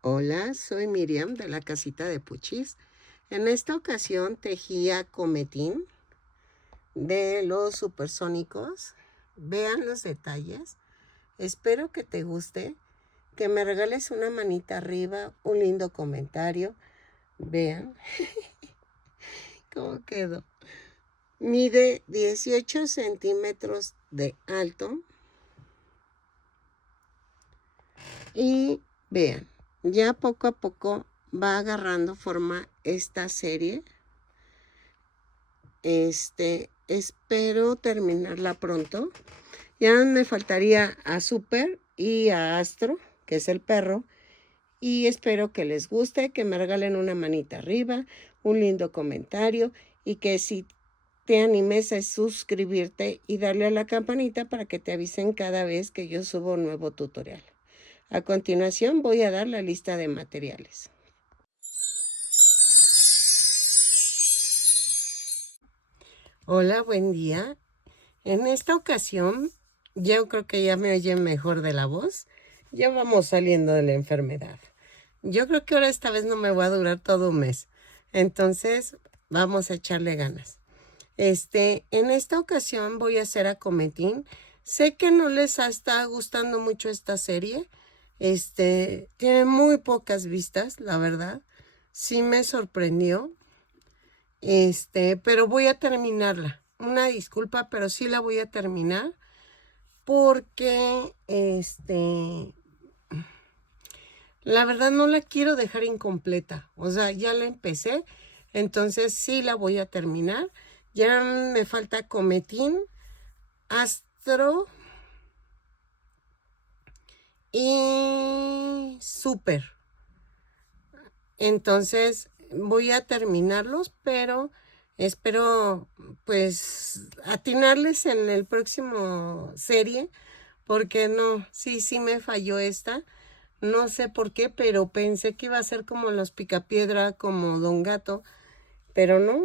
Hola, soy Miriam de la casita de Puchis. En esta ocasión tejía cometín de los supersónicos. Vean los detalles. Espero que te guste, que me regales una manita arriba, un lindo comentario. Vean cómo quedó. Mide 18 centímetros de alto. Y vean, ya poco a poco va agarrando forma esta serie. Espero terminarla pronto. Ya me faltaría a Super y a Astro, que es el perro. Y espero que les guste, que me regalen una manita arriba, un lindo comentario y que si te animes a suscribirte y darle a la campanita para que te avisen cada vez que yo subo un nuevo tutorial. A continuación voy a dar la lista de materiales. Hola, buen día. En esta ocasión, yo creo que ya me oyen mejor de la voz. Ya vamos saliendo de la enfermedad. Yo creo que ahora esta vez no me va a durar todo un mes. Entonces, vamos a echarle ganas. En esta ocasión voy a hacer acometín. Sé que no les está gustando mucho esta serie. Tiene muy pocas vistas, la verdad. Sí me sorprendió. Pero voy a terminarla. Una disculpa, pero sí la voy a terminar. Porque, la verdad no la quiero dejar incompleta. O sea, ya la empecé. Entonces sí la voy a terminar. Ya me falta cometín, Astro y Super. Entonces voy a terminarlos, pero espero pues atinarles en el próximo serie, porque no, sí me falló esta. No sé por qué, pero pensé que iba a ser como los Picapiedra, como Don Gato, pero no.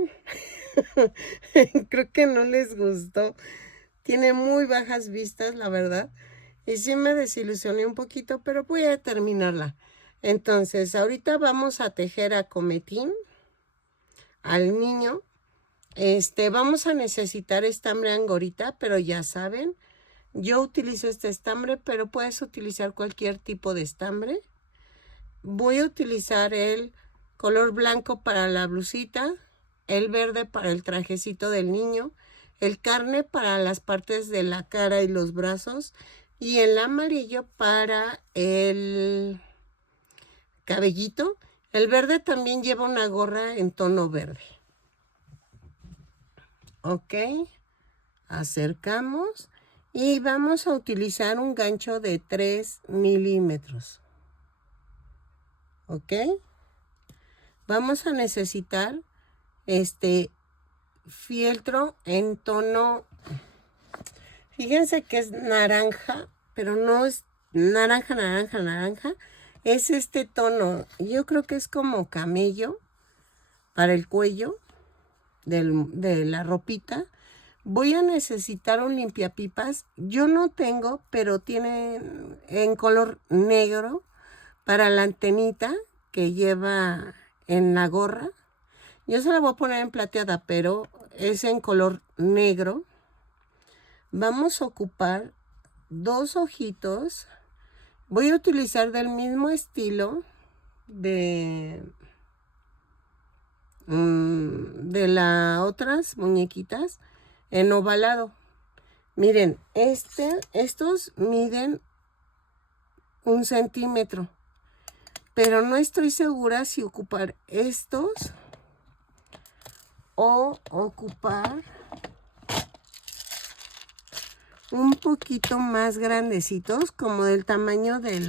Creo que no les gustó. Tiene muy bajas vistas, la verdad. Y sí me desilusioné un poquito, pero voy a terminarla. Entonces, ahorita vamos a tejer a cometín al niño. Vamos a necesitar estambre angorita, pero ya saben, yo utilizo este estambre, pero puedes utilizar cualquier tipo de estambre. Voy a utilizar el color blanco para la blusita, el verde para el trajecito del niño, el carne para las partes de la cara y los brazos y el amarillo para el cabellito. El verde también lleva una gorra en tono verde. Ok, acercamos y vamos a utilizar un gancho de 3 milímetros. Ok, vamos a necesitar fieltro en tono, fíjense que es naranja, pero no es naranja, es este tono, yo creo que es como camello para el cuello de la ropita. Voy a necesitar un limpiapipas, yo no tengo, pero tiene en color negro para la antenita que lleva en la gorra. Yo se la voy a poner en plateada, pero es en color negro. Vamos a ocupar 2 ojitos. Voy a utilizar del mismo estilo de las otras muñequitas en ovalado. Miren, estos miden 1 centímetro, pero no estoy segura si ocupar estos o ocupar un poquito más grandecitos, como del tamaño de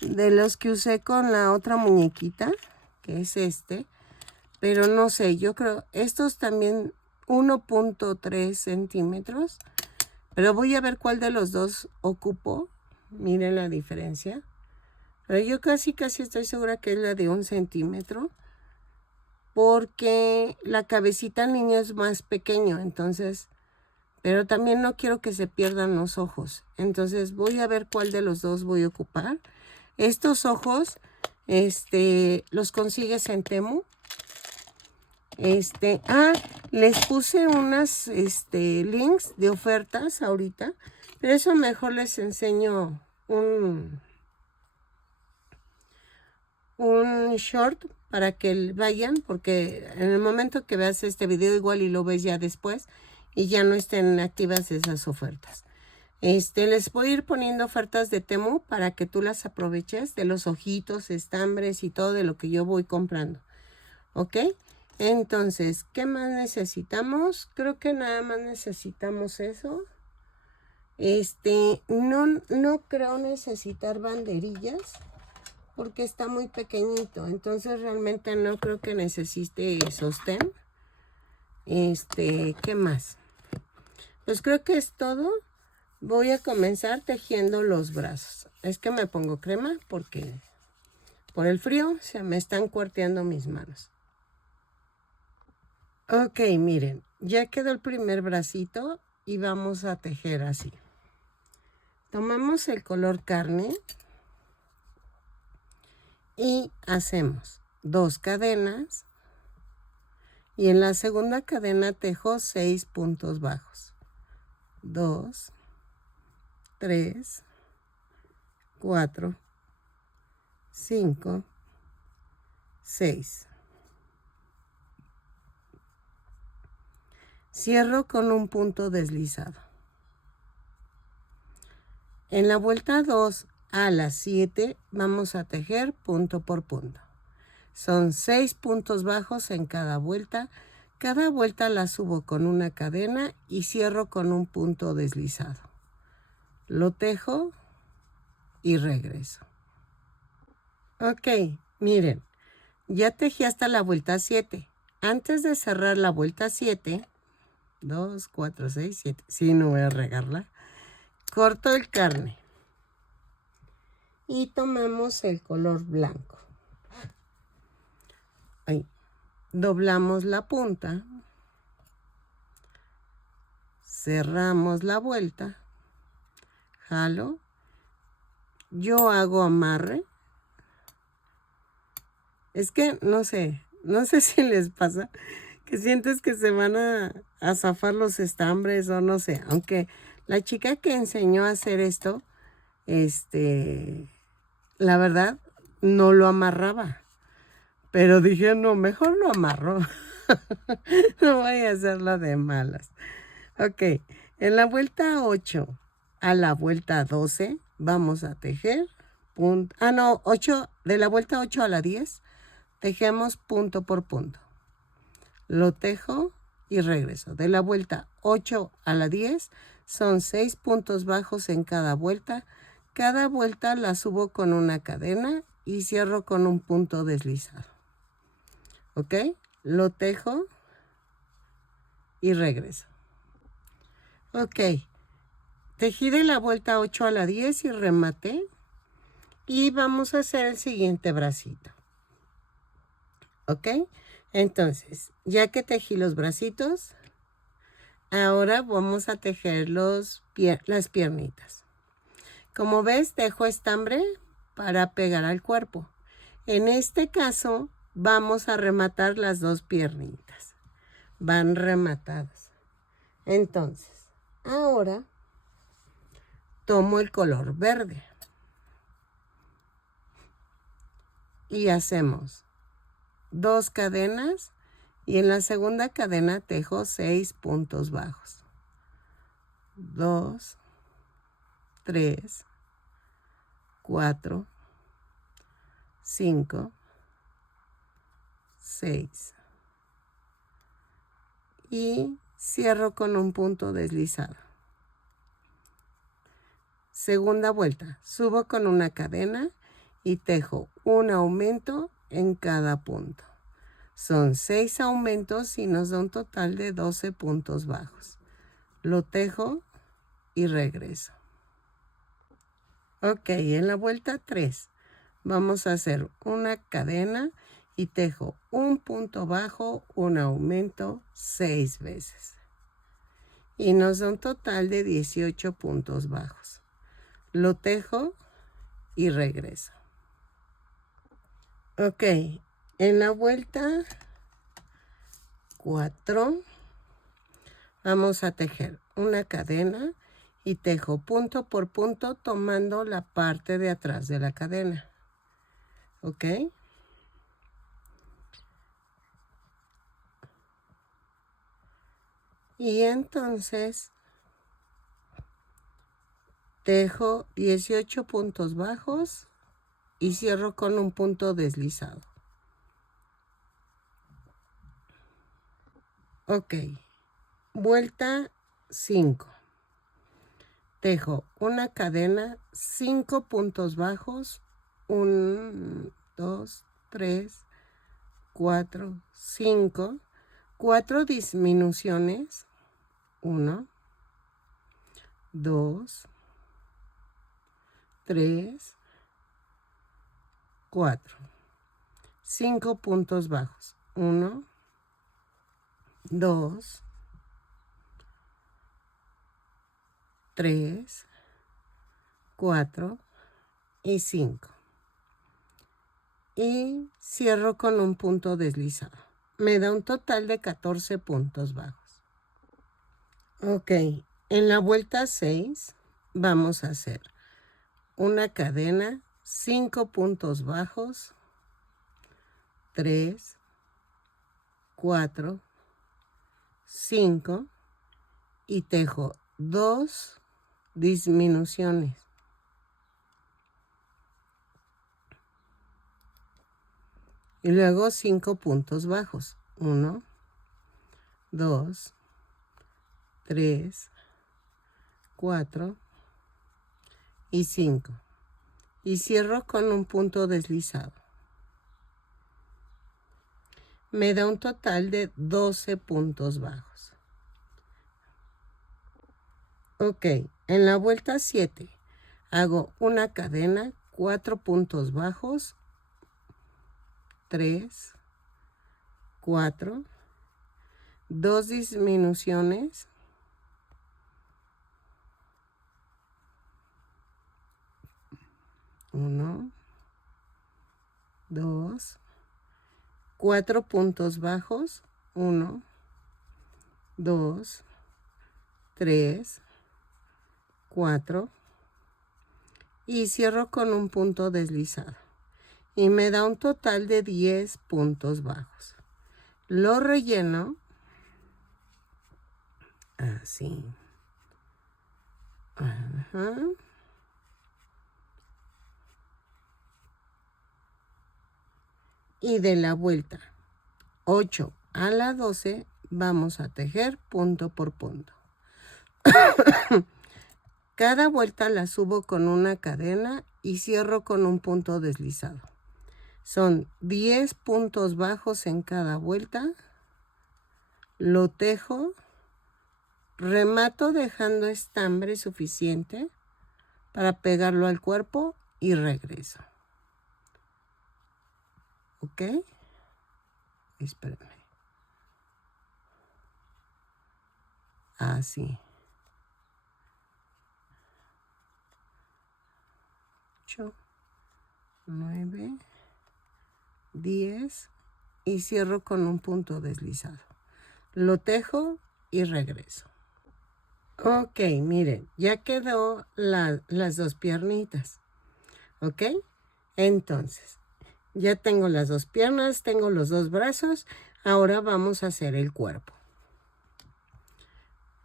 de los que usé con la otra muñequita, que es pero no sé, yo creo estos también 1.3 centímetros, pero voy a ver cuál de los dos ocupo. Miren la diferencia, pero yo casi estoy segura que es la de 1 centímetro, porque la cabecita del niño es más pequeño, entonces pero también no quiero que se pierdan los ojos. Entonces voy a ver cuál de los dos voy a ocupar. Estos ojos, los consigues en Temu. Les puse unas links de ofertas ahorita, pero eso mejor les enseño un short para que vayan, porque en el momento que veas este video igual y lo ves ya después y ya no estén activas esas ofertas. Les voy a ir poniendo ofertas de Temu para que tú las aproveches, de los ojitos, estambres y todo de lo que yo voy comprando. ¿Ok? Entonces, ¿qué más necesitamos? Creo que nada más necesitamos eso. No creo necesitar banderillas porque está muy pequeñito. Entonces realmente no creo que necesite sostén. ¿Qué más? Pues creo que es todo. Voy a comenzar tejiendo los brazos. Es que me pongo crema porque por el frío se me están cuarteando mis manos. Ok, miren, ya quedó el primer bracito y vamos a tejer así. Tomamos el color carne y hacemos 2 cadenas y en la segunda cadena tejo 6 puntos bajos. 2, 3, 4, 5, 6. Cierro con un punto deslizado. En la vuelta 2 a las 7 vamos a tejer punto por punto. Son 6 puntos bajos en cada vuelta. Cada vuelta la subo con una cadena y cierro con un punto deslizado. Lo tejo y regreso. Ok, miren, ya tejí hasta la vuelta 7. Antes de cerrar la vuelta 7, 2, 4, 6, 7. Sí, no voy a regarla. Corto el carne. Y tomamos el color blanco. Ahí. Doblamos la punta. Cerramos la vuelta. Jalo. Yo hago amarre. Es que no sé si les pasa que sientes que se van a zafar los estambres o no sé. Aunque la chica que enseñó a hacer esto, la verdad, no lo amarraba. Pero dije, no, mejor lo amarro. No voy a hacerlo de malas. Ok, en la vuelta 8 a la vuelta 12 vamos a tejer. De la vuelta 8 a la 10 tejemos punto por punto. Lo tejo y regreso. De la vuelta 8 a la 10 son 6 puntos bajos en cada vuelta. Cada vuelta la subo con una cadena y cierro con un punto deslizado. ¿Ok? Lo tejo y regreso. Ok. Tejí de la vuelta 8 a la 10 y rematé. Y vamos a hacer el siguiente bracito. ¿Ok? Entonces, ya que tejí los bracitos, ahora vamos a tejer las piernitas. Como ves, tejo estambre para pegar al cuerpo. En este caso, vamos a rematar las 2 piernitas. Van rematadas. Entonces, ahora tomo el color verde. Y hacemos 2 cadenas y en la segunda cadena tejo 6 puntos bajos. 2, 3, 4, 5, 6. Y cierro con un punto deslizado. Segunda vuelta, subo con una cadena y tejo un aumento en cada punto. Son 6 aumentos y nos da un total de 12 puntos bajos. Lo tejo y regreso. Ok, en la vuelta 3 vamos a hacer una cadena y tejo un punto bajo, un aumento 6 veces. y nos da un total de 18 puntos bajos. Lo tejo y regreso. Ok, en la vuelta 4 vamos a tejer una cadena y tejo punto por punto tomando la parte de atrás de la cadena. ¿Ok? Y entonces tejo 18 puntos bajos y cierro con un punto deslizado. Ok, vuelta 5. Tejo una cadena, 5 puntos bajos, 1, 2, 3, 4, 5, 4 disminuciones, 1, 2, 3, 4, 5 puntos bajos, 1, 2, 3, 4 y 5. Y cierro con un punto deslizado. Me da un total de 14 puntos bajos. Ok, en la vuelta 6 vamos a hacer una cadena, 5 puntos bajos, 3, 4, 5 y tejo 2 disminuciones. Y luego 5 puntos bajos. 1, 2, 3, 4 y 5. Y cierro con un punto deslizado. Me da un total de 12 puntos bajos. Ok, en la vuelta 7 hago una cadena, 4 puntos bajos, 3, 4, 2 disminuciones, 1, 2, 4 puntos bajos, 1, 2, 3, 4 y cierro con un punto deslizado. Y me da un total de 10 puntos bajos. Lo relleno así. Ajá. Y de la vuelta 8 a la 12 vamos a tejer punto por punto. Cada vuelta la subo con una cadena y cierro con un punto deslizado. Son 10 puntos bajos en cada vuelta. Lo tejo, remato dejando estambre suficiente para pegarlo al cuerpo y regreso. ¿Ok? Espérenme. Así. 8, 9, 10 y cierro con un punto deslizado. Lo tejo y regreso. Ok, miren, ya quedó las dos piernitas. ¿Ok? Entonces, ya tengo las dos piernas, tengo los dos brazos. Ahora vamos a hacer el cuerpo.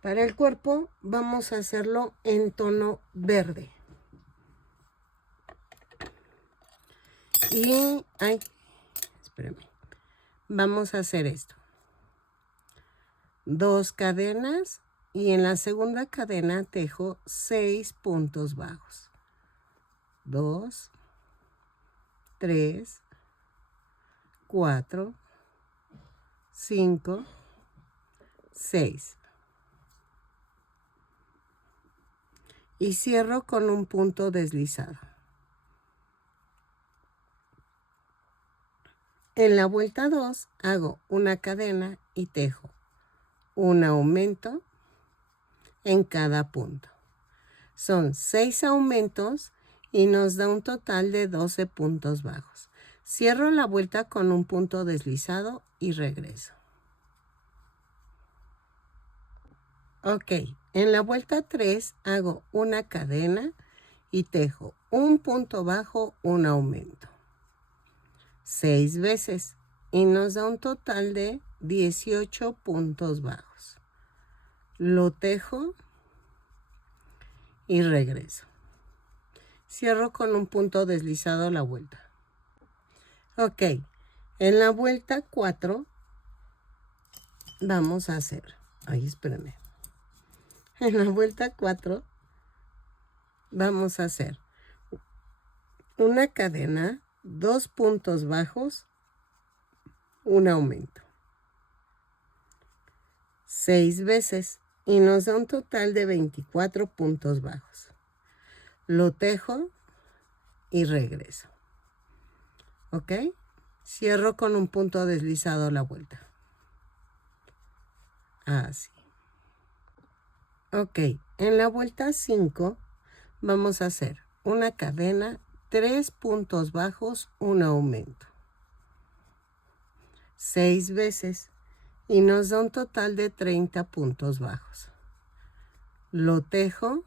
Para el cuerpo vamos a hacerlo en tono verde. Y, espérame. Vamos a hacer esto. 2 cadenas y en la segunda cadena tejo 6 puntos bajos. 2, 3, 4, 5, 6. Y cierro con un punto deslizado. En la vuelta 2 hago una cadena y tejo un aumento, en cada punto. Son 6 aumentos y nos da un total de 12 puntos bajos. Cierro la vuelta con un punto deslizado y regreso. Ok, en la vuelta 3 hago una cadena y tejo un punto bajo, un aumento. 6 veces y nos da un total de 18 puntos bajos. Lo tejo y regreso. Cierro con un punto deslizado la vuelta. Ok, en la vuelta 4 vamos a hacer, espérenme. En la vuelta 4 vamos a hacer una cadena, 2 puntos bajos, un aumento. 6 veces y nos da un total de 24 puntos bajos. Lo tejo y regreso. ¿Ok? Cierro con un punto deslizado la vuelta. Así. Ok, en la vuelta 5 vamos a hacer una cadena, 3 puntos bajos, un aumento. 6 veces y nos da un total de 30 puntos bajos. Lo tejo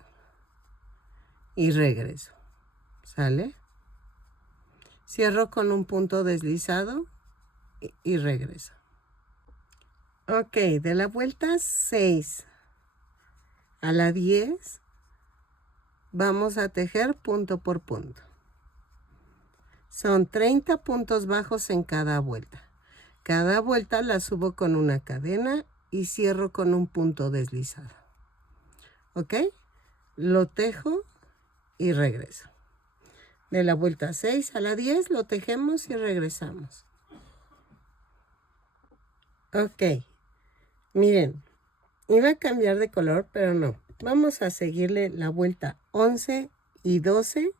y regreso. ¿Sale? Cierro con un punto deslizado y regreso. Ok, de la vuelta 6 a la 10 vamos a tejer punto por punto. Son 30 puntos bajos en cada vuelta. Cada vuelta la subo con una cadena y cierro con un punto deslizado. ¿Ok? Lo tejo y regreso. De la vuelta 6 a la 10 lo tejemos y regresamos. Ok. Miren, iba a cambiar de color, pero no. Vamos a seguirle la vuelta 11 y 12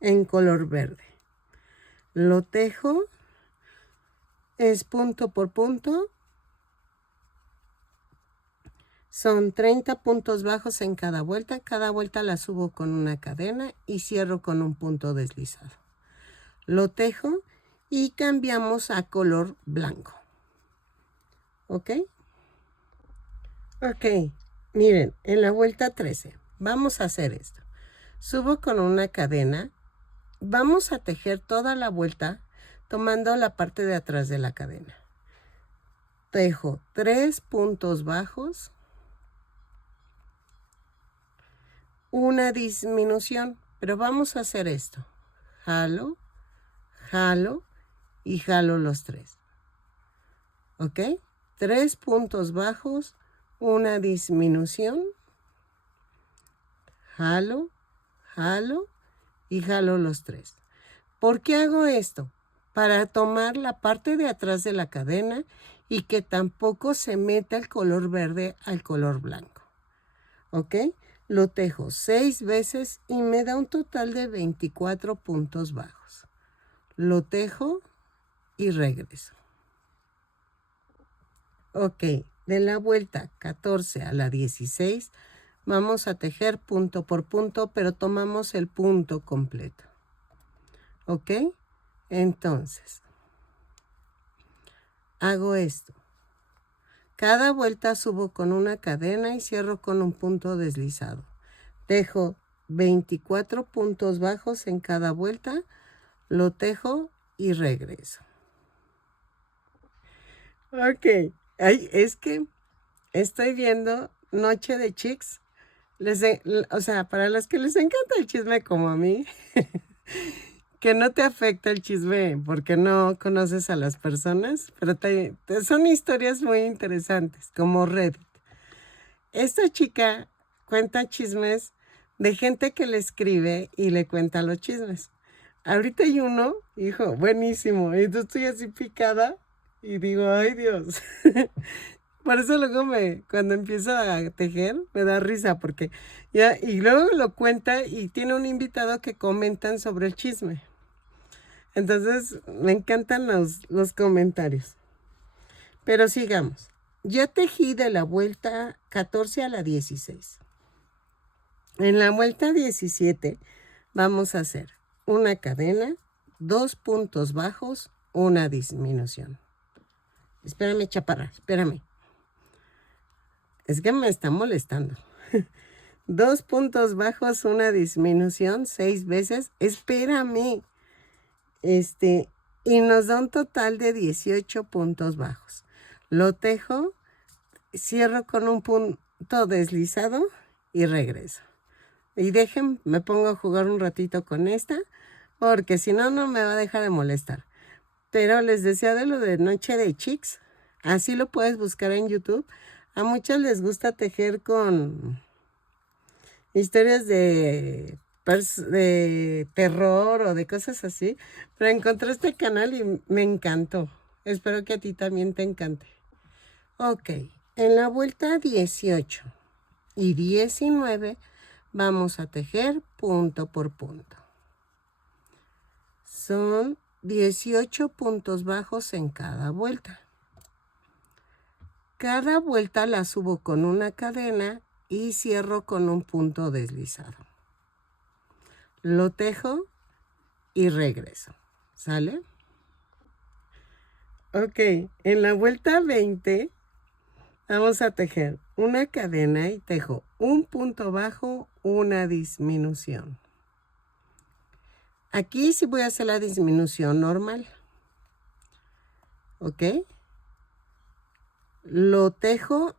en color verde. Lo tejo, es punto por punto. Son 30 puntos bajos en cada vuelta. Cada vuelta la subo con una cadena y cierro con un punto deslizado. Lo tejo y cambiamos a color blanco. ¿Ok? Ok, miren, en la vuelta 13 vamos a hacer esto. Subo con una cadena. Vamos a tejer toda la vuelta tomando la parte de atrás de la cadena. Tejo 3 puntos bajos, una disminución, pero vamos a hacer esto. Jalo, jalo y jalo los 3. ¿Ok? 3 puntos bajos, una disminución, jalo, jalo y jalo los 3. ¿Por qué hago esto? Para tomar la parte de atrás de la cadena y que tampoco se meta el color verde al color blanco. ¿Ok? Lo tejo 6 veces y me da un total de 24 puntos bajos. Lo tejo y regreso. Ok, de la vuelta 14 a la 16 vamos a tejer punto por punto, pero tomamos el punto completo. ¿Ok? Entonces, hago esto. Cada vuelta subo con una cadena y cierro con un punto deslizado. Tejo 24 puntos bajos en cada vuelta, lo tejo y regreso. Ok, es que estoy viendo Noche de Chicks. O sea, para los que les encanta el chisme como a mí, que no te afecta el chisme porque no conoces a las personas, pero son historias muy interesantes, como Reddit. Esta chica cuenta chismes de gente que le escribe y le cuenta los chismes. Ahorita hay uno, hijo, buenísimo. Y yo estoy así picada y digo, ay Dios. Por eso luego cuando empiezo a tejer, me da risa porque y luego lo cuenta y tiene un invitado que comentan sobre el chisme. Entonces, me encantan los comentarios. Pero sigamos. ya tejí de la vuelta 14 a la 16. En la vuelta 17 vamos a hacer una cadena, 2 puntos bajos, una disminución. Espérame, chaparra, espérame. Es que me está molestando. 2 puntos bajos, una disminución, 6 veces. Espérame. Y nos da un total de 18 puntos bajos. Lo tejo, cierro con un punto deslizado y regreso. Y me pongo a jugar un ratito con esta, porque si no, no me va a dejar de molestar. Pero les decía de lo de Noche de Chicks. Así lo puedes buscar en YouTube. A muchos les gusta tejer con historias de terror o de cosas así. Pero encontré este canal y me encantó. Espero que a ti también te encante. Ok, en la vuelta 18 y 19 vamos a tejer punto por punto. Son 18 puntos bajos en cada vuelta. Cada vuelta la subo con una cadena y cierro con un punto deslizado. Lo tejo y regreso. ¿Sale? Ok, en la vuelta 20 vamos a tejer una cadena y tejo un punto bajo, una disminución. Aquí sí voy a hacer la disminución normal. ¿Ok? Lo tejo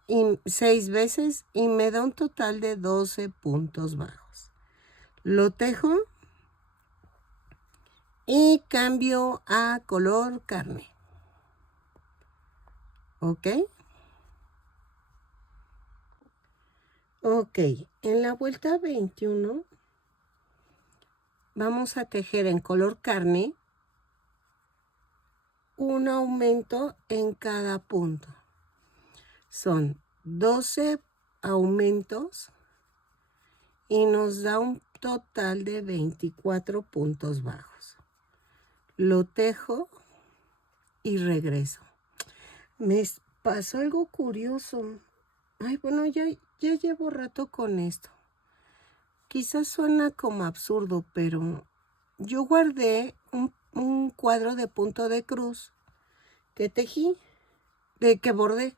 6 veces y me da un total de 12 puntos bajos. Lo tejo y cambio a color carne. ¿Ok? Ok, en la vuelta 21 vamos a tejer en color carne un aumento en cada punto. Son 12 aumentos y nos da un total de 24 puntos bajos. Lo tejo y regreso. Me pasó algo curioso. Ay, bueno, ya llevo rato con esto. Quizás suena como absurdo, pero yo guardé un cuadro de punto de cruz que tejí, que bordé,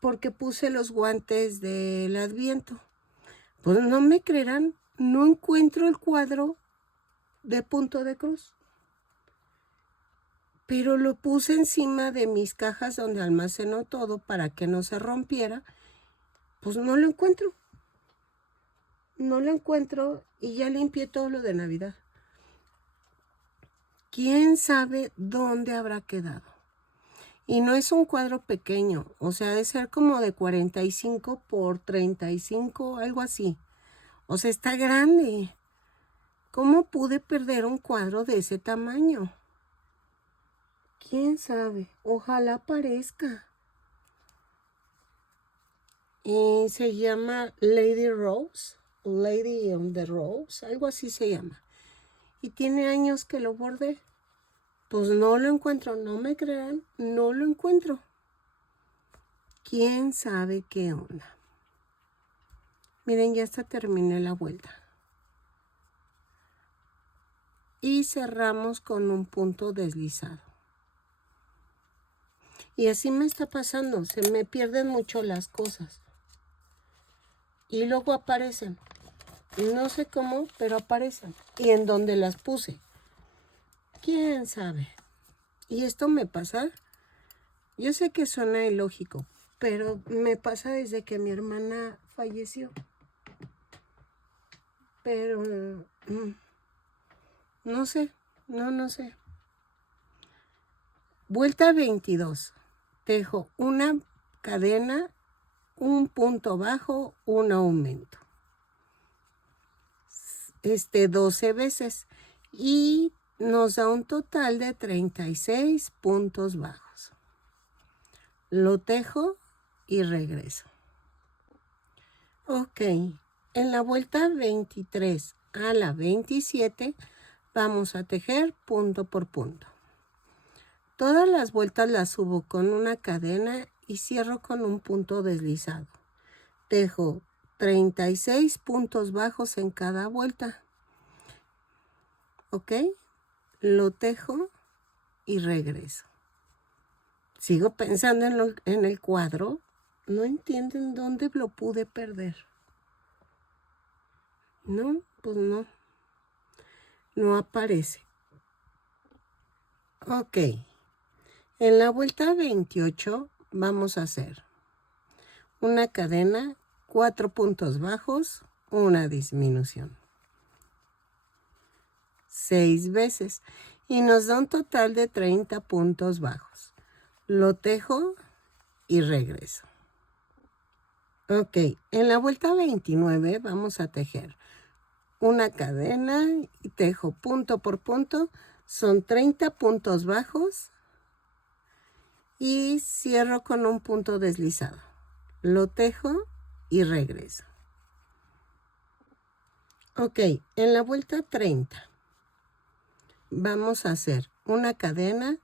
porque puse los guantes del Adviento. Pues no me creerán, no encuentro el cuadro de punto de cruz. Pero lo puse encima de mis cajas donde almaceno todo para que no se rompiera. Pues no lo encuentro. No lo encuentro y ya limpié todo lo de Navidad. ¿Quién sabe dónde habrá quedado? Y no es un cuadro pequeño, o sea, debe ser como de 45 por 35, algo así. O sea, está grande. ¿Cómo pude perder un cuadro de ese tamaño? ¿Quién sabe? Ojalá aparezca. Y se llama Lady Rose, Lady on the Rose, algo así se llama. Y tiene años que lo bordé. Pues no lo encuentro, no me crean, no lo encuentro. ¿Quién sabe qué onda? Miren, ya hasta terminé la vuelta. Y cerramos con un punto deslizado. Y así me está pasando, se me pierden mucho las cosas. Y luego aparecen. No sé cómo, pero aparecen. Y en donde las puse. ¿Quién sabe? Y esto me pasa. Yo sé que suena ilógico, pero me pasa desde que mi hermana falleció. Pero no sé, no sé. Vuelta 22. Tejo una cadena, un punto bajo, un aumento. 12 veces. Y nos da un total de 36 puntos bajos. Lo tejo y regreso. Ok, en la vuelta 23 a la 27 vamos a tejer punto por punto. Todas las vueltas las subo con una cadena y cierro con un punto deslizado. Tejo 36 puntos bajos en cada vuelta. ¿Ok? Lo tejo y regreso. Sigo pensando en el cuadro. No entienden dónde lo pude perder. No, pues no. No aparece. Ok. En la vuelta 28 vamos a hacer una cadena, 4 puntos bajos, una disminución. 6 veces. Y nos da un total de 30 puntos bajos. Lo tejo y regreso. Ok, en la vuelta 29 vamos a tejer una cadena y tejo punto por punto. Son 30 puntos bajos y cierro con un punto deslizado. Lo tejo y regreso. Ok, en la vuelta 30 vamos a hacer una cadena,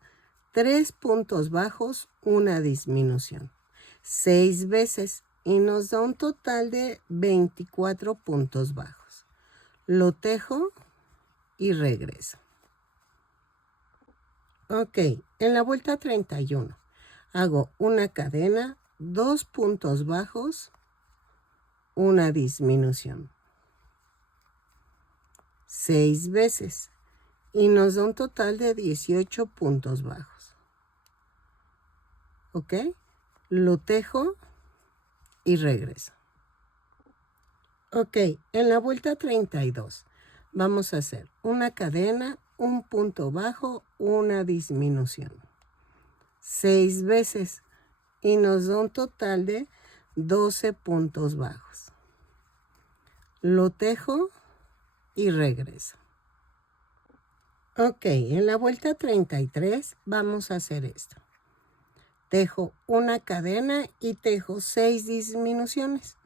3 puntos bajos, una disminución. 6 veces y nos da un total de 24 puntos bajos. Lo tejo y regreso. Ok, en la vuelta 31 hago una cadena, 2 puntos bajos, una disminución. 6 veces y nos da un total de 18 puntos bajos. ¿Ok? Lo tejo y regreso. Ok, en la vuelta 32 vamos a hacer una cadena, un punto bajo, una disminución. 6 veces y nos da un total de 12 puntos bajos. Lo tejo y regreso. Ok, en la vuelta 33 vamos a hacer esto. Tejo una cadena y tejo 6 disminuciones.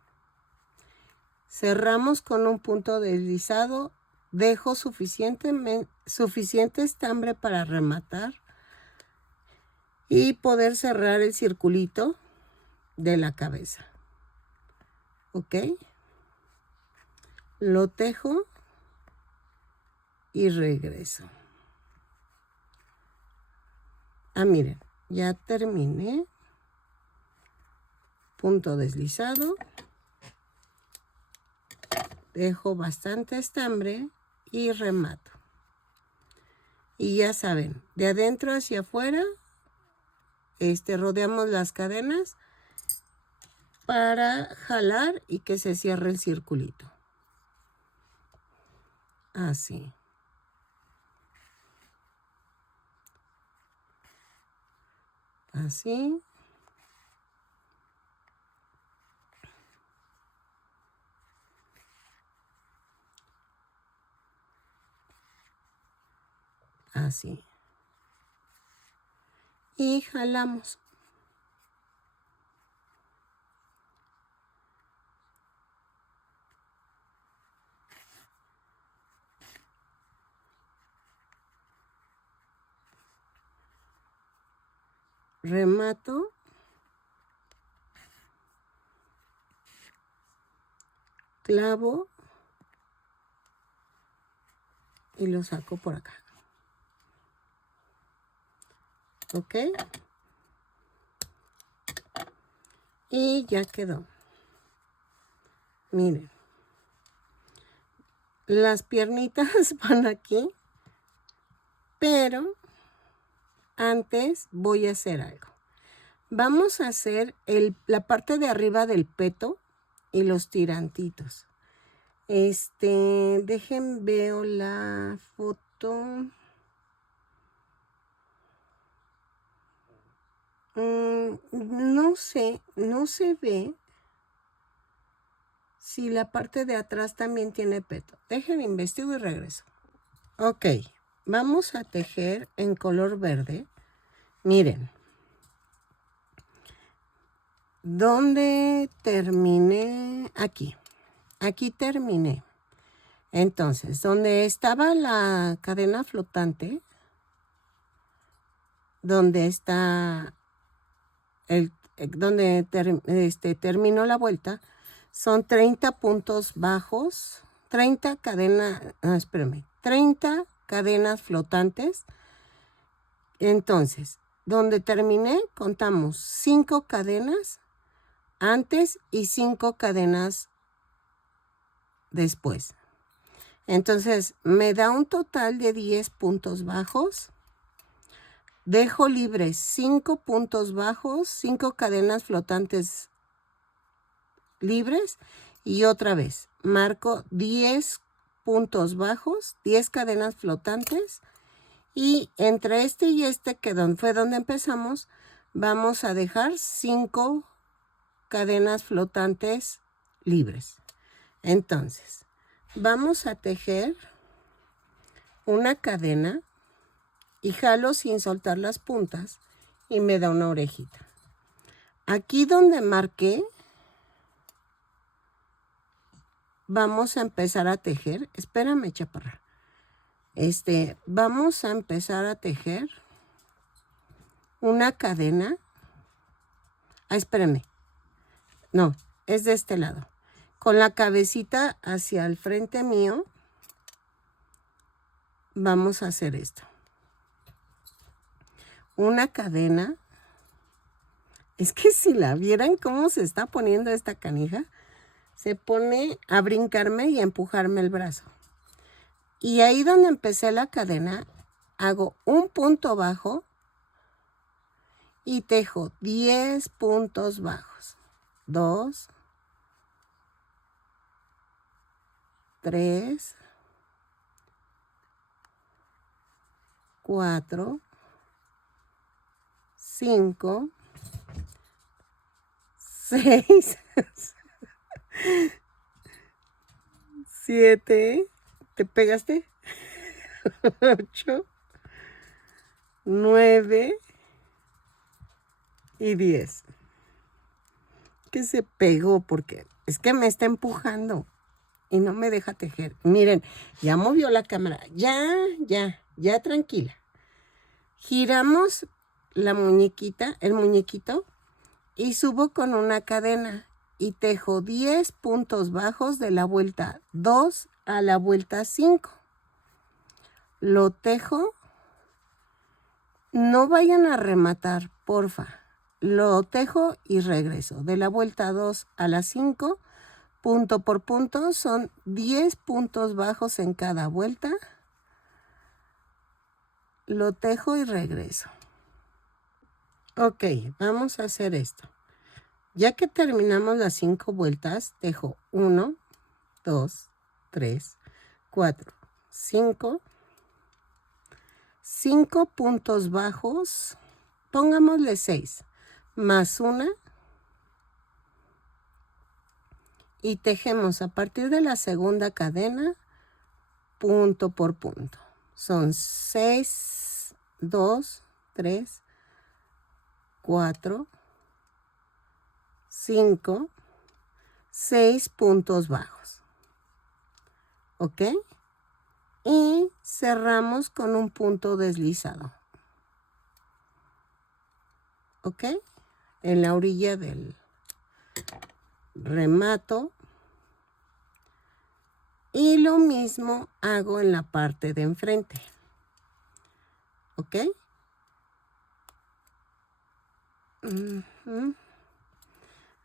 Cerramos con un punto deslizado. Dejo suficiente estambre para rematar y poder cerrar el circulito de la cabeza. ¿Ok? Lo tejo y regreso. Miren, ya terminé. Punto deslizado. Dejo bastante estambre y remato. Y ya saben, de adentro hacia afuera, rodeamos las cadenas para jalar y que se cierre el circulito. Así. Así. Así. Y jalamos. Remato. Clavo. Y lo saco por acá. ¿Ok? Y ya quedó. Miren. Las piernitas van aquí. Pero antes voy a hacer algo. Vamos a hacer la parte de arriba del peto y los tirantitos. Dejen veo la foto. No sé, no se ve si la parte de atrás también tiene peto. Dejen investigo y regreso. Ok, vamos a tejer en color verde. Miren. ¿Dónde terminé? Aquí. Aquí terminé. Entonces, donde estaba la cadena flotante, donde está donde termino la vuelta, son 30 puntos bajos, 30 cadenas, 30 cadenas flotantes. Entonces, donde terminé, contamos 5 cadenas antes y 5 cadenas después. Entonces, me da un total de 10 puntos bajos. Dejo libres 5 puntos bajos, 5 cadenas flotantes libres y otra vez marco 10 puntos bajos, 10 cadenas flotantes y entre este y este, que fue donde empezamos, vamos a dejar 5 cadenas flotantes libres. Entonces, vamos a tejer una cadena y jalo sin soltar las puntas y me da una orejita. Aquí donde marqué, vamos a empezar a tejer. Espérame, chaparra. Vamos a empezar a tejer una cadena. Espérame. No, es de este lado. Con la cabecita hacia el frente mío, vamos a hacer esto. Una cadena. Es que si la vieran cómo se está poniendo esta canija, se pone a brincarme y a empujarme el brazo. Y ahí donde empecé la cadena, hago un punto bajo y tejo 10 puntos bajos. 2, 3, 4, 5, 6, 7, ¿te pegaste? 8, 9 y 10. Que se pegó porque es que me está empujando y no me deja tejer. Miren, ya movió la cámara. Ya tranquila. Giramos la muñequita, el muñequito, y subo con una cadena y tejo 10 puntos bajos de la vuelta 2 a la vuelta 5. Lo tejo. No vayan a rematar, porfa. Lo tejo y regreso. De la vuelta 2 a la 5, punto por punto, son 10 puntos bajos en cada vuelta. Lo tejo y regreso. Ok, vamos a hacer esto. Ya que terminamos las 5 vueltas, tejo 1, 2, 3, 4, 5. 5 puntos bajos, pongámosle 6, más una. Y tejemos a partir de la segunda cadena, punto por punto. Son 6, 2, 3, 4, 5, 6 puntos bajos. ¿Ok? Y cerramos con un punto deslizado. ¿Ok? En la orilla del remato. Y lo mismo hago en la parte de enfrente. ¿Ok?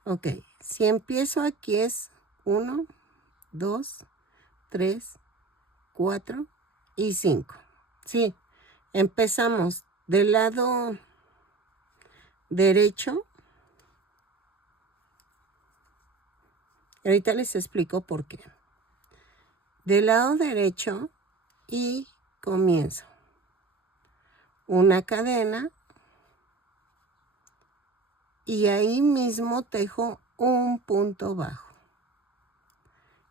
Ok, si empiezo aquí es 1, 2, 3, 4 y 5. Sí, empezamos del lado derecho. Ahorita les explico por qué. Del lado derecho y comienzo. Una cadena. Y ahí mismo tejo un punto bajo.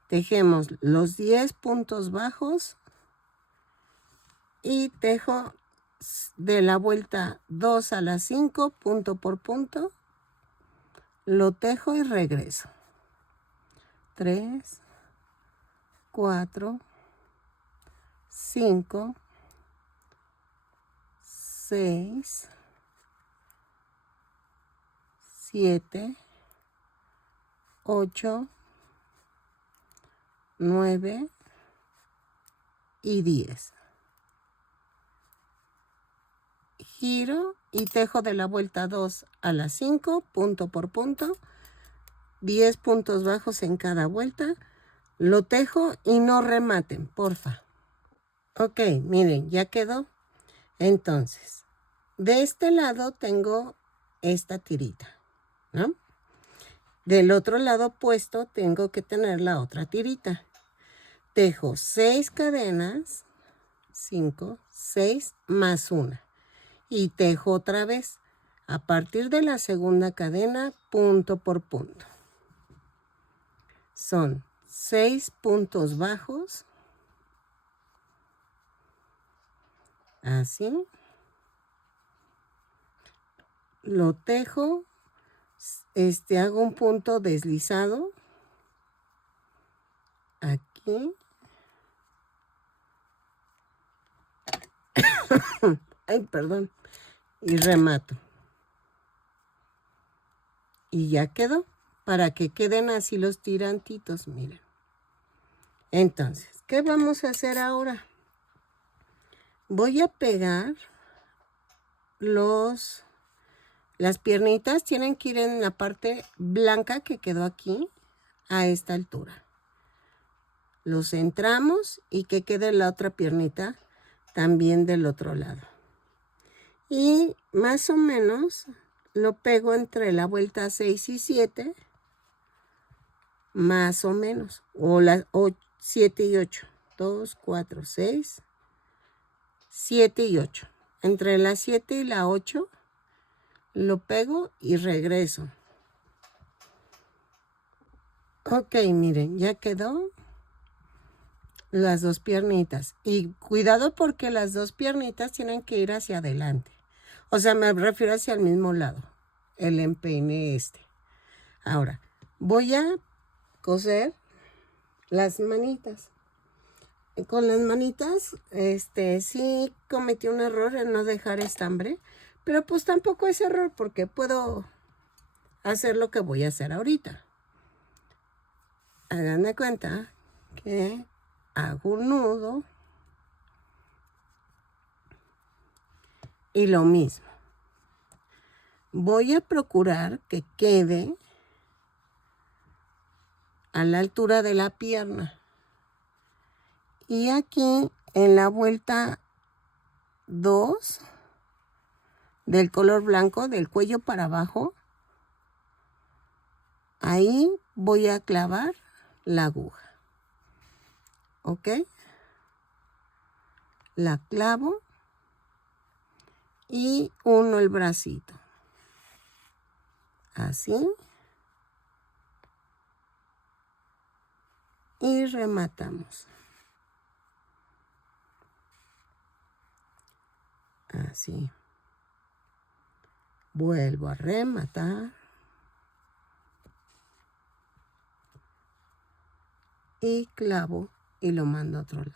Tejemos los 10 puntos bajos y tejo de la vuelta 2 a la 5, punto por punto. Lo tejo y regreso. 3, 4, 5, 6, 7, 8, 9 y 10. Giro y tejo de la vuelta 2 a la 5, punto por punto, 10 puntos bajos en cada vuelta. Lo tejo y no rematen, porfa. Ok, miren, ya quedó. Entonces, de este lado tengo esta tirita, ¿no? Del otro lado opuesto tengo que tener la otra tirita. Tejo 6 cadenas, 5, 6 más 1. Y tejo otra vez a partir de la segunda cadena, punto por punto. Son 6 puntos bajos, así. Lo tejo, hago un punto deslizado aquí. Ay, perdón. Y remato. Y ya quedó. Para que queden así los tirantitos, miren. Entonces, ¿qué vamos a hacer ahora? Voy a pegar las piernitas. Tienen que ir en la parte blanca que quedó aquí, a esta altura. Los centramos y que quede la otra piernita también del otro lado. Y más o menos lo pego entre la vuelta 6 y 7. Más o menos. O 7 y 8. 2, 4, 6, 7 y 8. Entre la 7 y la 8 lo pego y regreso. Ok, miren, ya quedó las dos piernitas. Y cuidado porque las dos piernitas tienen que ir hacia adelante. O sea, me refiero hacia el mismo lado. El empeine este. Ahora, voy a coser las manitas. Con las manitas, sí cometí un error en no dejar estambre, pero pues tampoco es error porque puedo hacer lo que voy a hacer ahorita. Hagan de cuenta que hago un nudo y lo mismo. Voy a procurar que quede a la altura de la pierna. Y aquí en la vuelta 2 del color blanco, del cuello para abajo, ahí voy a clavar la aguja. ¿Ok? La clavo y uno el bracito. Así. Y rematamos. Así. Vuelvo a rematar. Y clavo y lo mando a otro lado.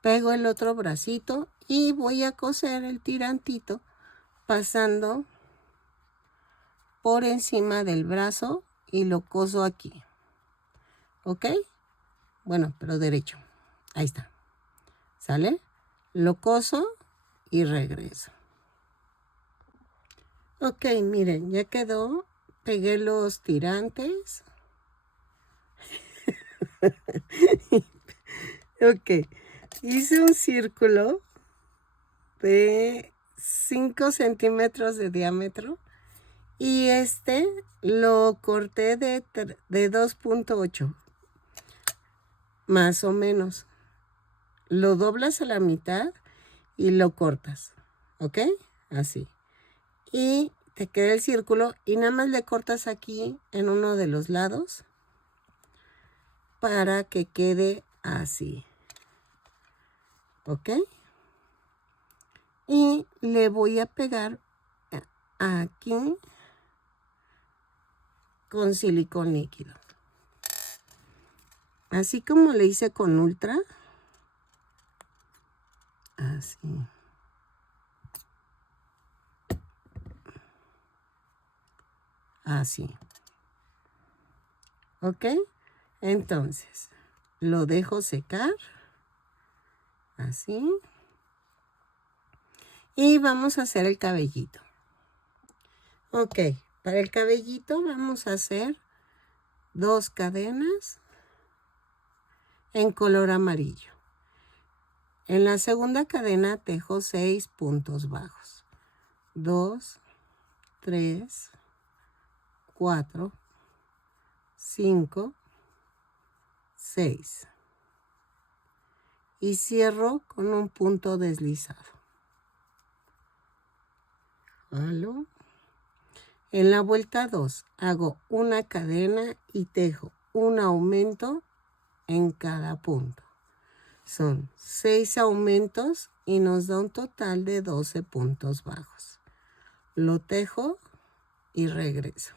Pego el otro bracito y voy a coser el tirantito pasando por encima del brazo y lo coso aquí. ¿Ok? Bueno, pero derecho. Ahí está. ¿Sale? Lo coso y regreso. Ok, miren, ya quedó. Pegué los tirantes. Ok, hice un círculo de 5 centímetros de diámetro y lo corté de 2.8, más o menos. Lo doblas a la mitad y lo cortas, ¿ok? Así. Y te queda el círculo y nada más le cortas aquí en uno de los lados para que quede así, ¿ok? Y le voy a pegar aquí con silicón líquido. Así como le hice con Ultra. Así. así. ¿Ok? Entonces, lo dejo secar, así. Y vamos a hacer el cabellito. Ok, para el cabellito vamos a hacer 2 cadenas en color amarillo. En la segunda cadena tejo 6 puntos bajos. 2, 3, 4, 5, 6. Y cierro con un punto deslizado. Jalo. En la vuelta 2 hago una cadena y tejo un aumento en cada punto. Son 6 aumentos y nos da un total de 12 puntos bajos. Lo tejo y regreso.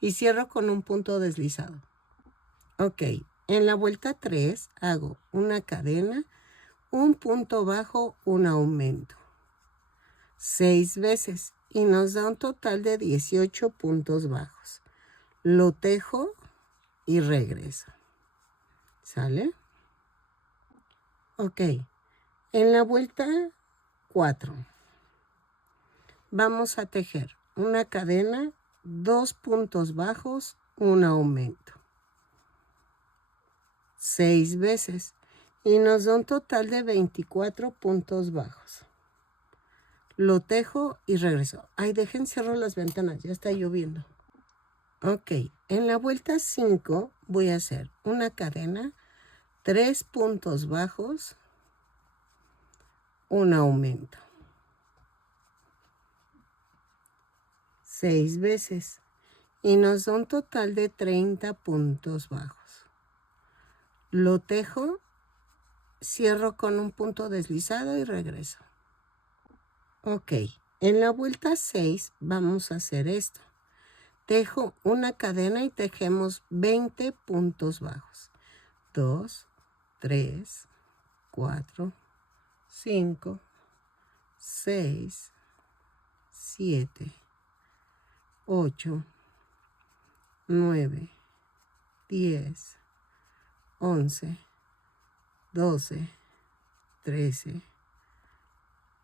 Y cierro con un punto deslizado. Ok, en la vuelta 3 hago una cadena, un punto bajo, un aumento. 6 veces y nos da un total de 18 puntos bajos. Lo tejo y regreso. ¿Sale? Ok, en la vuelta 4 vamos a tejer una cadena, 2 puntos bajos, un aumento. 6 veces y nos da un total de 24 puntos bajos. Lo tejo y regreso. Ay, dejen cerrar las ventanas, ya está lloviendo. Ok, en la vuelta 5 voy a hacer una cadena, 3 puntos bajos, un aumento. 6 veces y nos da un total de 30 puntos bajos. Lo tejo, cierro con un punto deslizado y regreso. Ok, en la vuelta 6 vamos a hacer esto. Tejo una cadena y tejemos 20 puntos bajos. 2, 3, 4, 5, 6, 7, 8, 9, 10, 11, 12, 13,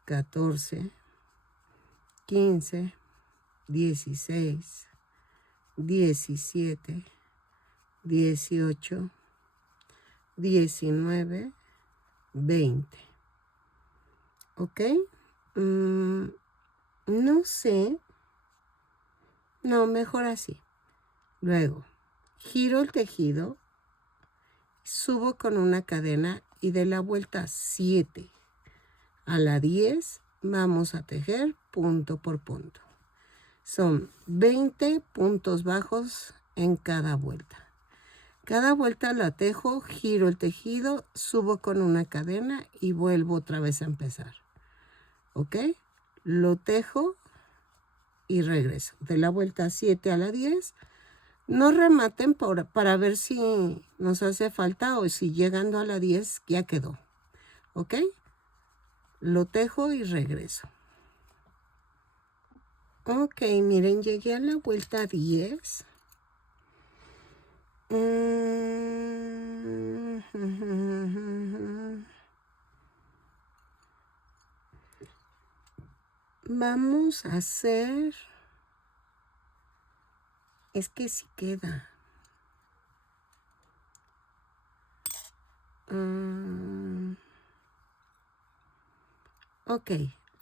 14, 15, 16, 17, 18, 19, 20. ¿Ok? No sé. No, mejor así. Luego, giro el tejido, subo con una cadena y de la vuelta 7 a la 10 vamos a tejer punto por punto. Son 20 puntos bajos en cada vuelta. Cada vuelta la tejo, giro el tejido, subo con una cadena y vuelvo otra vez a empezar. ¿Ok? Lo tejo y regreso. De la vuelta 7 a la 10, no rematen para ver si nos hace falta o si llegando a la 10 ya quedó. ¿Ok? Lo tejo y regreso. Ok, miren, llegué a la vuelta 10. Vamos a hacer... Es que sí queda. Ok,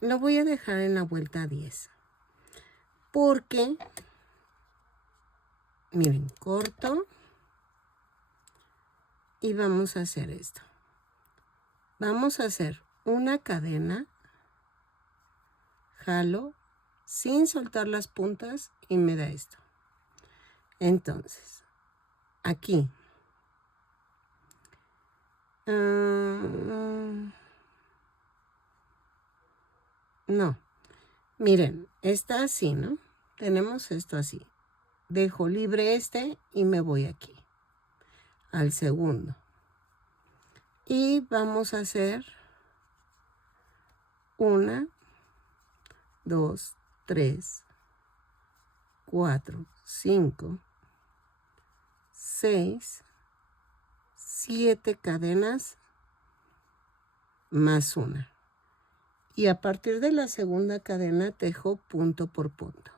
lo voy a dejar en la vuelta 10. Porque, miren, corto. Y vamos a hacer esto. Vamos a hacer una cadena. Jalo sin soltar las puntas y me da esto. Entonces, aquí. No. Miren, está así, ¿no? Tenemos esto así. Dejo libre este y me voy aquí. Al segundo. Y vamos a hacer 1, 2, 3, 4, 5, 6, 7 cadenas más una. Y a partir de la segunda cadena tejo punto por punto.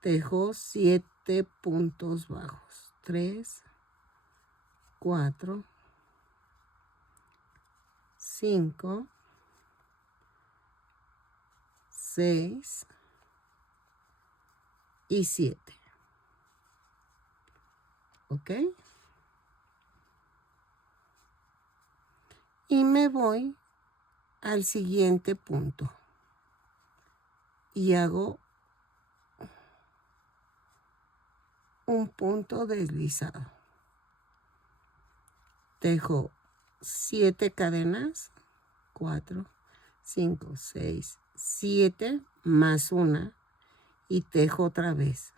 Tejo 7 puntos bajos. 3, 4, 5, 6 y 7. ¿Ok? Y me voy al siguiente punto y hago un punto deslizado. Tejo 7 cadenas, 4, 5, 6, 7 más una y tejo otra vez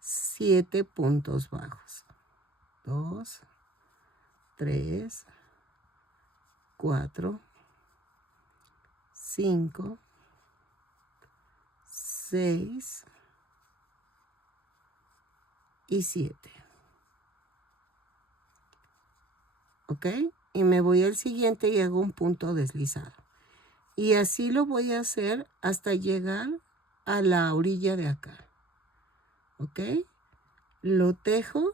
7 puntos bajos. 2, 3, 4, 5, 6 y 7. ¿Ok? Y me voy al siguiente y hago un punto deslizado. Y así lo voy a hacer hasta llegar a la orilla de acá. ¿Ok? Lo tejo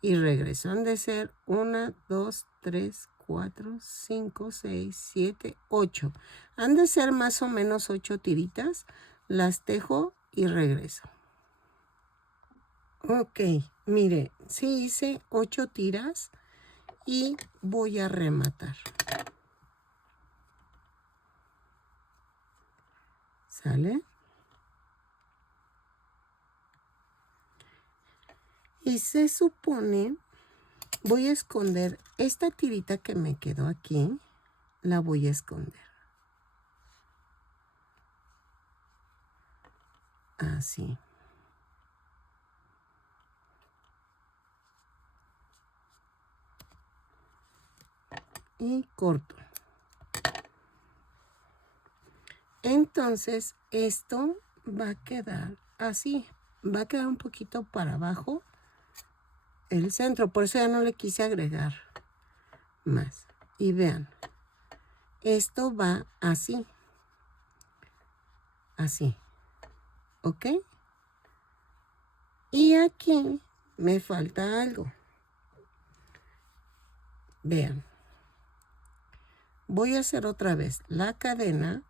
y regreso. Han de ser 1, 2, 3, 4, 5, 6, 7, 8. Han de ser más o menos 8 tiritas. Las tejo y regreso. Ok, mire, sí hice 8 tiras y voy a rematar. ¿Sale? Y se supone, voy a esconder esta tirita que me quedó aquí, la voy a esconder. Así. Y corto. Entonces, esto va a quedar así. Va a quedar un poquito para abajo el centro. Por eso ya no le quise agregar más. Y vean, esto va así. Así. ¿Ok? Y aquí me falta algo. Vean. Voy a hacer otra vez la cadena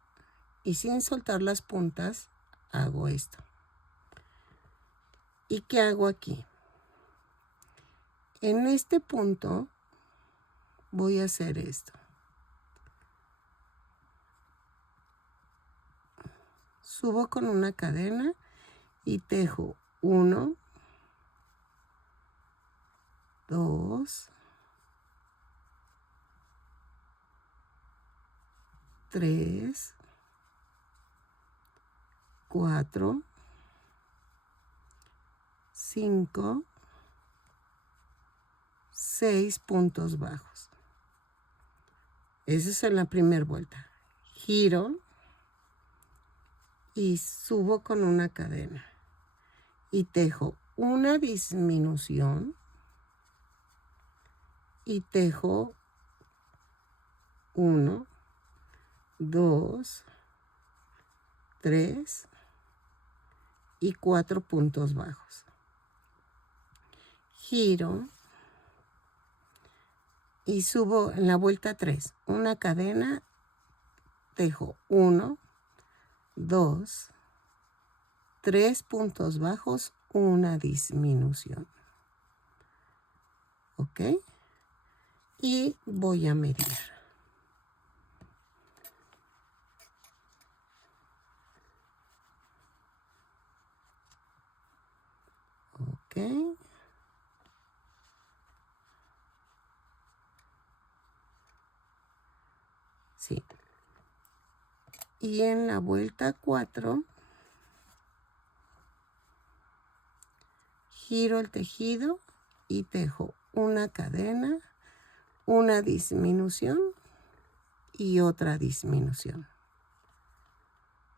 y sin soltar las puntas hago esto. ¿Y qué hago aquí? En este punto voy a hacer esto. Subo con una cadena y tejo 1, 2, 3, 4, 5, 6 puntos bajos. Eso es en la primera vuelta. Giro y subo con una cadena y tejo una disminución y tejo 1, 2, 3 y 4 puntos bajos. Giro y subo en la vuelta 3, una cadena, tejo 1, 2, 3 puntos bajos, una disminución. ¿Ok? Y voy a medir. ¿Ok? Sí. Y en la vuelta 4, giro el tejido y tejo una cadena, una disminución y otra disminución.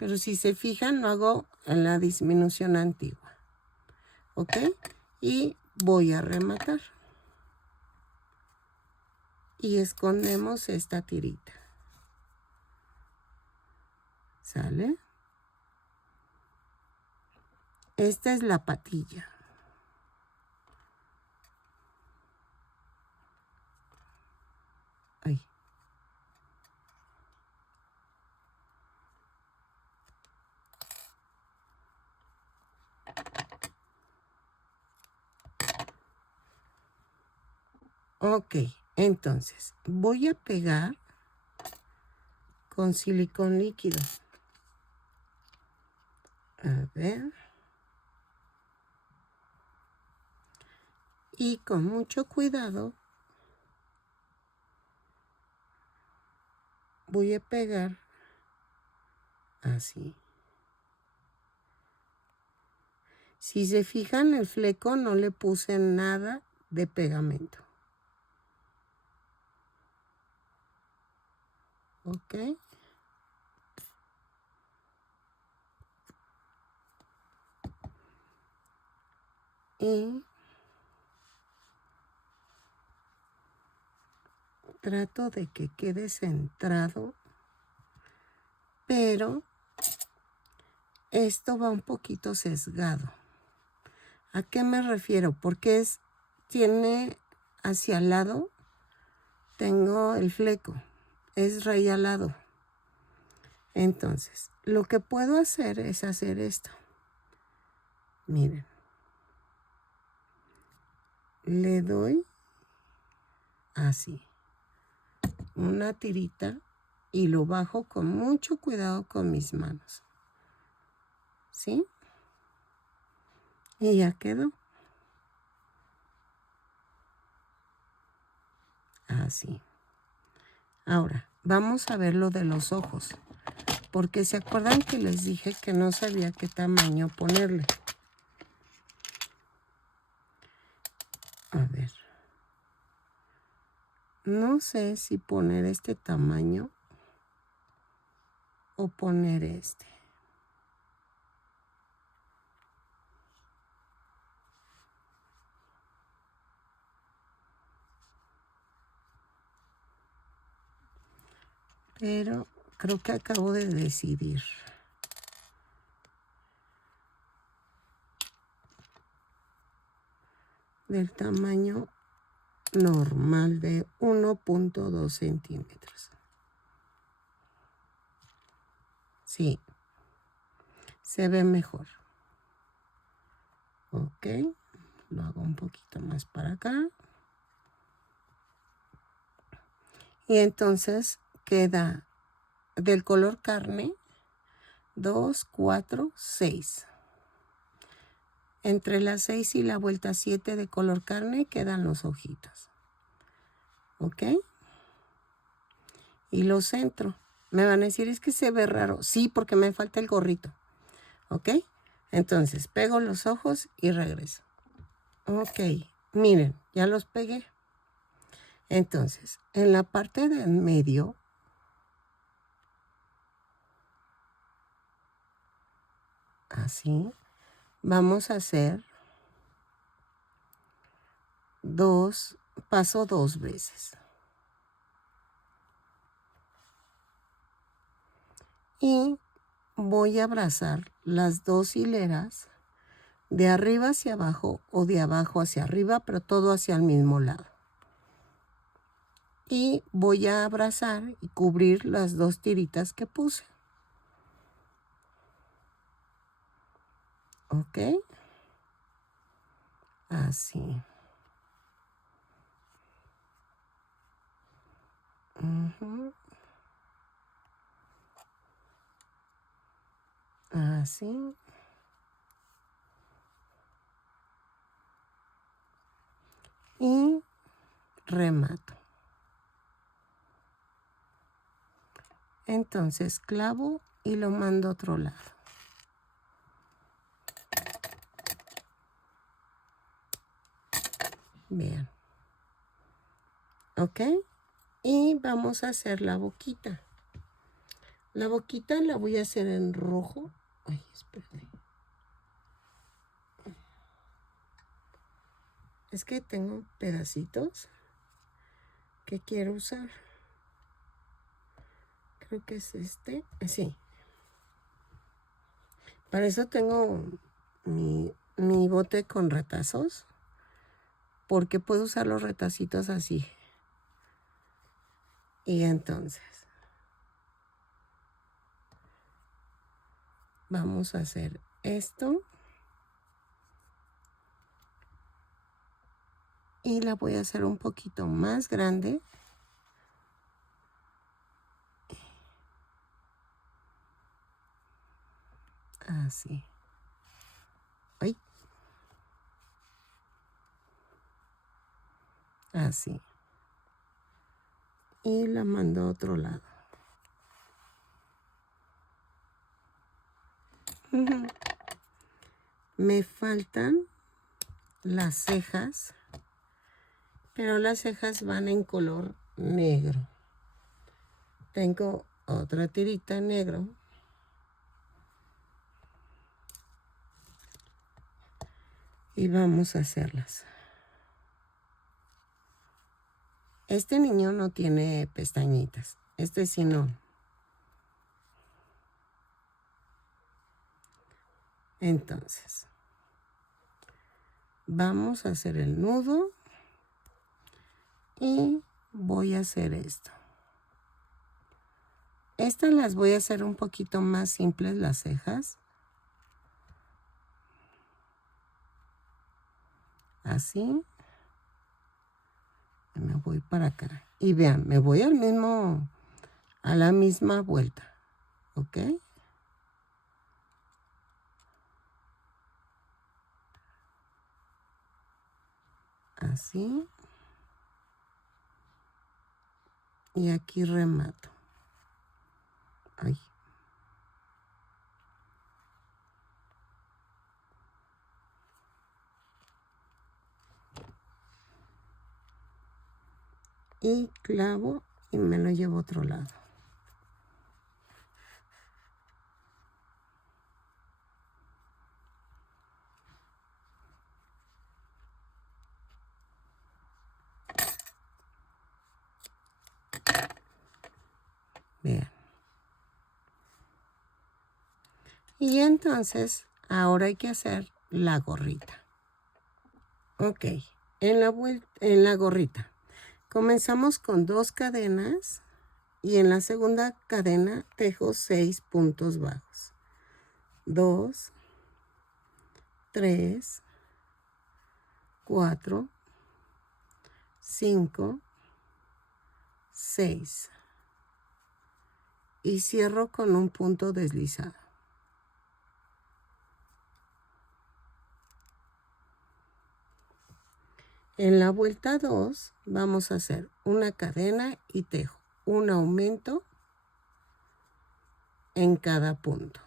Pero si se fijan, lo hago en la disminución antigua. ¿Ok? Y voy a rematar. Y escondemos esta tirita. ¿Sale? Esta es la patilla. Ay. Ok, entonces voy a pegar con silicón líquido. A ver. Y con mucho cuidado voy a pegar así. Si se fijan, el fleco no le puse nada de pegamento. ¿Ok? Y trato de que quede centrado, pero esto va un poquito sesgado. ¿A qué me refiero? Porque tiene hacia el lado, tengo el fleco, es rayalado. Entonces, lo que puedo hacer es hacer esto. Miren. Le doy así, una tirita y lo bajo con mucho cuidado con mis manos. ¿Sí? Y ya quedó. Así. Ahora, vamos a ver lo de los ojos. Porque se acuerdan que les dije que no sabía qué tamaño ponerle. A ver. No sé si poner este tamaño o poner este. Pero creo que acabo de decidir. Del tamaño normal de 1.2 centímetros. Sí, se ve mejor. Ok, lo hago un poquito más para acá. Y entonces queda del color carne 2, 4, 6. Entre las 6 y la vuelta 7 de color carne quedan los ojitos. ¿Ok? Y lo centro. Me van a decir, es que se ve raro. Sí, porque me falta el gorrito. ¿Ok? Entonces, pego los ojos y regreso. Ok, miren, ya los pegué. Entonces, en la parte de en medio, así, vamos a hacer paso 2 veces. Y voy a abrazar las 2 hileras de arriba hacia abajo o de abajo hacia arriba, pero todo hacia el mismo lado. Y voy a abrazar y cubrir las 2 tiritas que puse. ¿Ok? Así. Así. Y remato. Entonces clavo y lo mando a otro lado. Vean. ¿Ok? Y vamos a hacer la boquita. La boquita la voy a hacer en rojo. Ay, espérate. Es que tengo pedacitos que quiero usar. Creo que es este. Sí. Para eso tengo mi bote con retazos. Porque puedo usar los retacitos así. Y entonces vamos a hacer esto. Y la voy a hacer un poquito más grande. Así. Ay. Así. Y la mando a otro lado. Me faltan las cejas, pero las cejas van en color negro. Tengo otra tirita negro. Y vamos a hacerlas. Este niño no tiene pestañitas. Este sí no. Entonces, vamos a hacer el nudo. Y voy a hacer esto. Estas las voy a hacer un poquito más simples, las cejas. Así. Me voy para acá. Y vean, me voy a la misma vuelta. ¿Ok? Así. Y aquí remato. Ay. Y clavo y me lo llevo a otro lado. Vean. Y entonces, ahora hay que hacer la gorrita. Ok, en la gorrita. Comenzamos con 2 cadenas y en la segunda cadena tejo 6 puntos bajos. 2, 3, 4, 5, 6. Y cierro con un punto deslizado. En la vuelta 2 vamos a hacer una cadena y tejo un aumento en cada punto.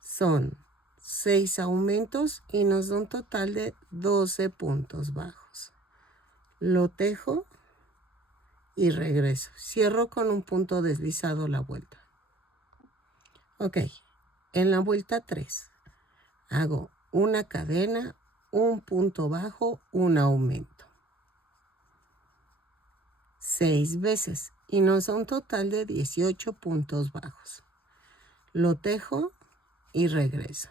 Son 6 aumentos y nos da un total de 12 puntos bajos. Lo tejo y regreso. Cierro con un punto deslizado la vuelta. Ok, en la vuelta 3 hago una cadena, un punto bajo, un aumento. 6 veces y nos da un total de 18 puntos bajos. Lo tejo y regreso.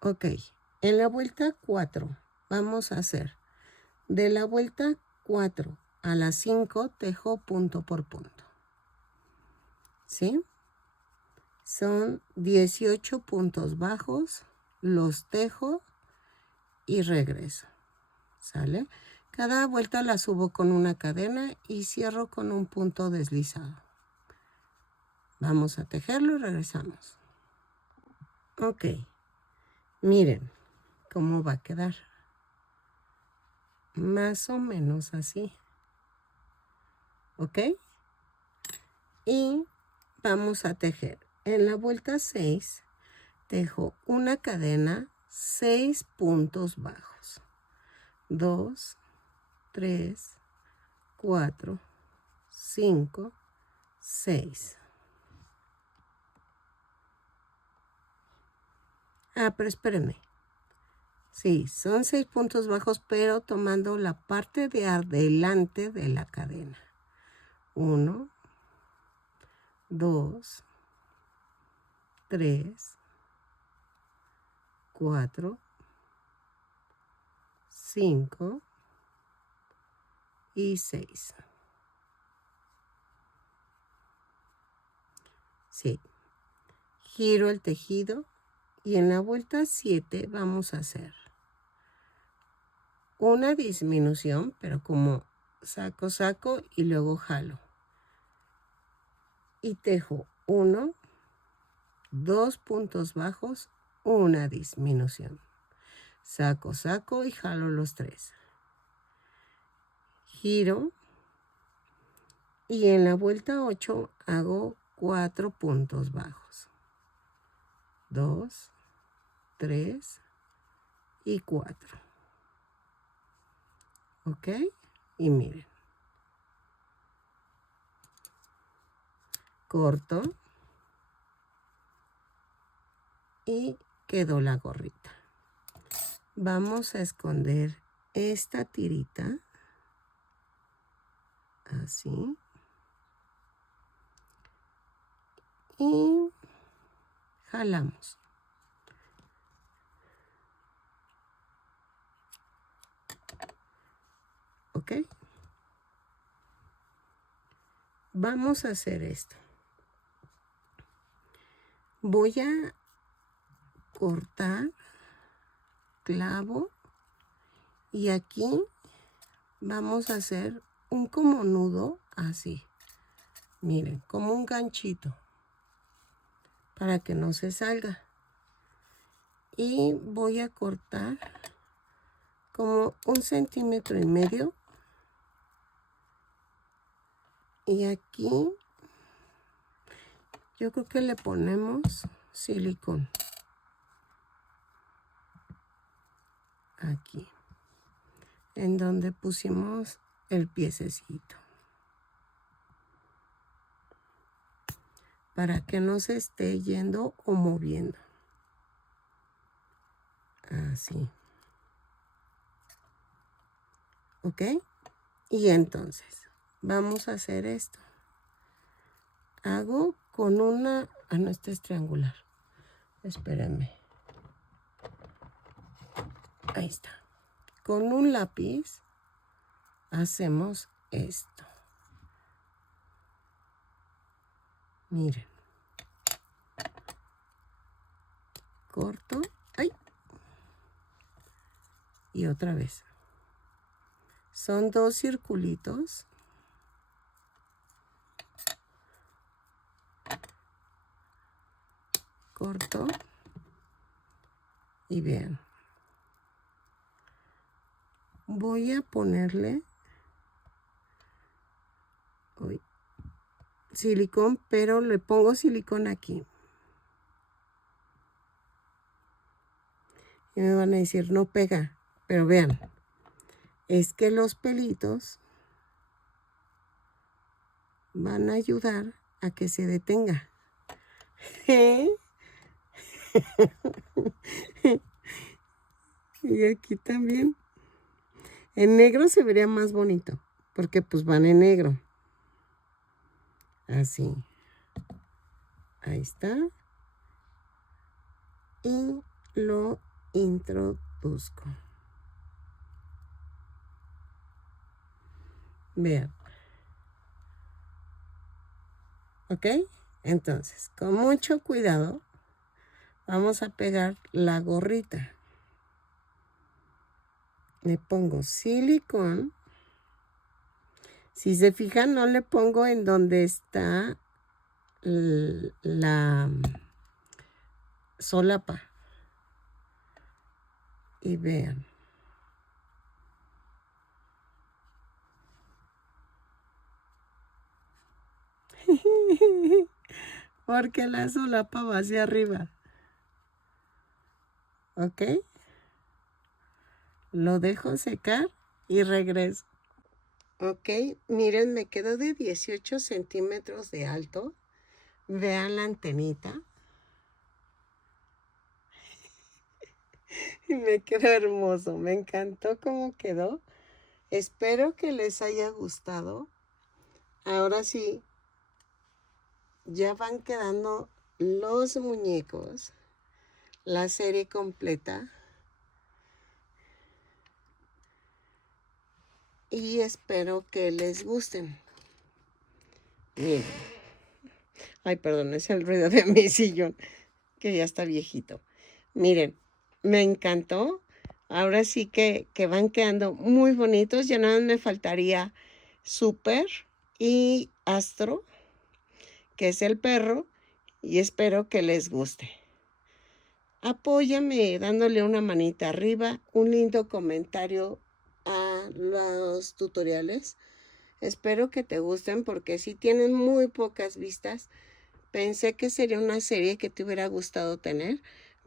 Ok, en la vuelta 4 vamos a hacer de la vuelta 4 a la 5 tejo punto por punto. ¿Sí? Son 18 puntos bajos, los tejo y regreso. ¿Sale? Cada vuelta la subo con una cadena y cierro con un punto deslizado. Vamos a tejerlo y regresamos. Ok. Miren cómo va a quedar. Más o menos así. ¿Ok? Y vamos a tejer. En la vuelta 6 tejo una cadena, 6 puntos bajos. 2, 3, 4, 5, 6. Ah, pero espérenme. Sí, son 6 puntos bajos, pero tomando la parte de adelante de la cadena. 1, 2, 3, 4, 5 y 6. Sí. Giro el tejido y en la vuelta 7 vamos a hacer una disminución, pero como saco y luego jalo. Y tejo 1, 2 puntos bajos, una disminución. Saco y jalo los 3. Giro y en la vuelta 8 hago 4 puntos bajos. 2, 3 y 4. ¿Ok? Y miren. Corto. Y quedó la gorrita. Vamos a esconder esta tirita. Así. Y jalamos. ¿Ok? Vamos a hacer esto. Voy a cortar, clavo, y aquí vamos a hacer un como nudo así. Miren, como un ganchito para que no se salga. Y voy a cortar como 1,5 centímetros. Y aquí yo creo que le ponemos silicón. Aquí. En donde pusimos el piececito. Para que no se esté yendo o moviendo. Así. ¿Ok? Y entonces, vamos a hacer esto. Hago con una... Ah, no, este es triangular. Espérenme. Ahí está. Con un lápiz hacemos esto. Miren. Corto. ¡Ay! Y otra vez. Son 2 circulitos. Corto. Y vean. Voy a ponerle silicón, pero le pongo silicón aquí. Y me van a decir, no pega. Pero vean, es que los pelitos van a ayudar a que se detenga. Y aquí también. En negro se vería más bonito, porque pues van en negro. Así. Ahí está. Y lo introduzco. Vean. ¿Ok? Entonces, con mucho cuidado, vamos a pegar la gorrita. Le pongo silicón. Si se fijan, no le pongo en donde está la solapa. Y vean. Porque la solapa va hacia arriba. ¿Ok? Lo dejo secar y regreso. Ok, miren, me quedó de 18 centímetros de alto. Vean la antenita. Y me quedó hermoso, me encantó cómo quedó. Espero que les haya gustado. Ahora sí, ya van quedando los muñecos, la serie completa. Y espero que les gusten. Miren. Ay, perdón, es el ruido de mi sillón, que ya está viejito. Miren, me encantó. Ahora sí que van quedando muy bonitos. Ya nada más me faltaría Super y Astro, que es el perro, y espero que les guste. Apóyame dándole una manita arriba, un lindo comentario a los tutoriales. Espero que te gusten porque si tienen muy pocas vistas. Pensé que sería una serie que te hubiera gustado tener,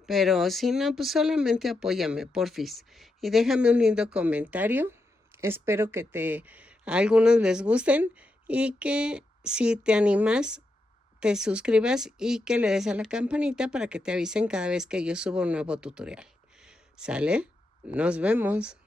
pero si no, pues solamente apóyame, porfis. Y déjame un lindo comentario. Espero que a algunos les gusten y que si te animas, te suscribas y que le des a la campanita para que te avisen cada vez que yo subo un nuevo tutorial. ¿Sale? Nos vemos.